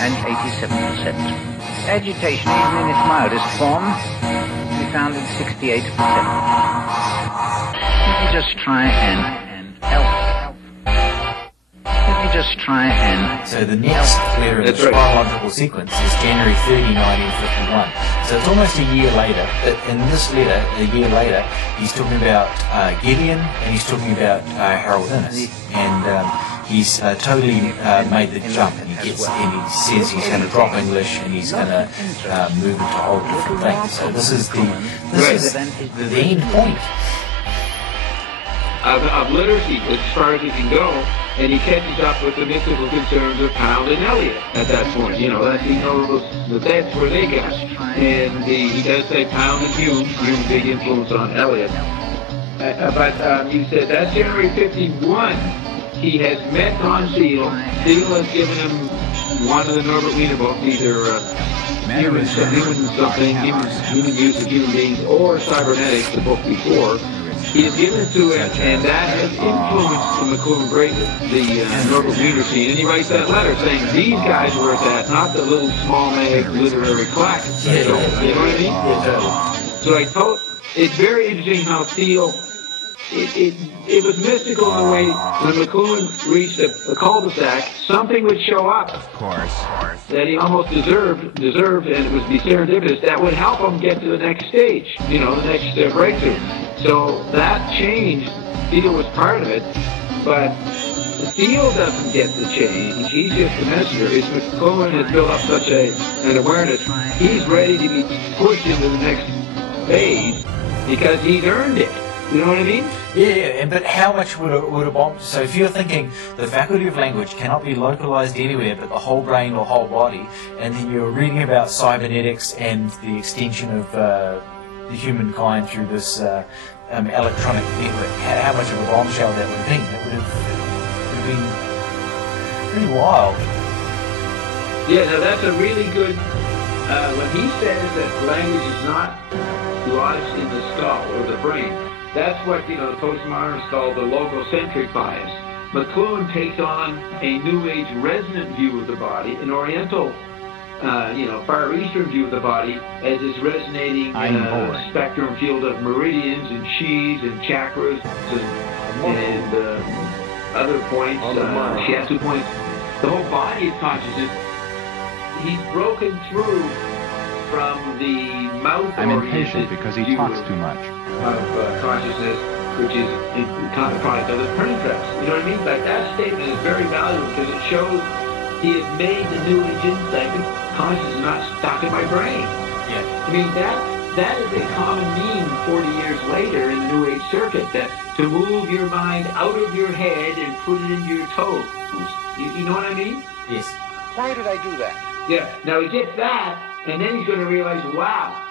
and 87%. Agitation, even in its mildest form, can be found in 68%. Let me just try and help. Let me just try and... So the next letter in the chronological sequence is January 30, 1951. So it's almost a year later. In this letter, a year later, he's talking about Gideon and he's talking about Harold Innes. And he's totally made the jump, and he says he's going to drop English and he's going to move into a whole different thing. So this is the end point of literacy as far as he can go, and he catches up with the mystical concerns of Pound and Eliot at that point. You know, that he knows that that's where they got. And he does say Pound and Hume big influence on Eliot. But you said that's January 51. He has met Don Steele. Steele has given him one of the Norbert Wiener books, either human use of human beings or cybernetics, the book before. He has given it to him, and that has influenced the McLuhan greatly, the Norbert Wiener scene. And he writes that letter saying these guys were at that, not the little small mag literary clack. So, you know what I mean? So I told, it's very interesting how Steele, it was mystical in a way. When McLuhan reached a cul-de-sac, something would show up. Of course. That he almost deserved, and it would be serendipitous, that would help him get to the next stage, you know, the next breakthrough. So that changed. Steele was part of it, but Steele doesn't get the change. He's just the messenger. It's McLuhan has built up such an awareness. He's ready to be pushed into the next phase because he's earned it. You know what I mean? Yeah, but how much would a bomb... So if you're thinking the faculty of language cannot be localized anywhere but the whole brain or whole body, and then you're reading about cybernetics and the extension of the humankind through this electronic network, how much of a bombshell that would have been? It would have been pretty wild. Yeah, now that's a really good... when he says that language is not lodged in the skull or the brain, that's what, you know, the postmodernists call the logocentric bias. McLuhan takes on a New Age resonant view of the body, an Oriental, Far Eastern view of the body as this resonating spectrum field of meridians and chis and chakras and other points, shiatsu points. The whole body is consciousness. He's broken through from the mouth-oriented because he talks too much of consciousness, which is the product of the printing press. You know what I mean? Like, that statement is very valuable because it shows he has made the New Age insight that consciousness is not stuck in my brain. Yeah. I mean, that is a common meme 40 years later in the New Age circuit, that to move your mind out of your head and put it into your toes. You know what I mean? Yes. Why did I do that? Yeah. Now he gets that, and then he's going to realize, wow,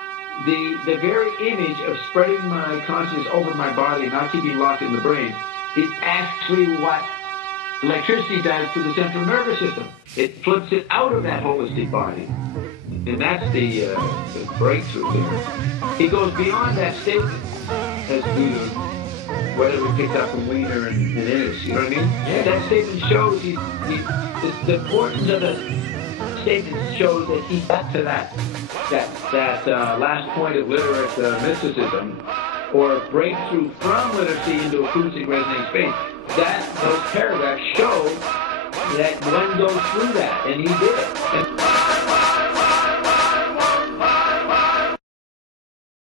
the very image of spreading my consciousness over my body and not keeping locked in the brain is actually what electricity does to the central nervous system. It flips it out of that holistic body. And that's the breakthrough there. He goes beyond that statement as to whether we picked up from Wiener and Innes, you know what I mean? Yeah. That statement shows the importance of the statement shows that he got to that last point of literate mysticism, or breakthrough from literacy into acoustic resonating space. Those paragraphs show that one goes through that, and he did it. And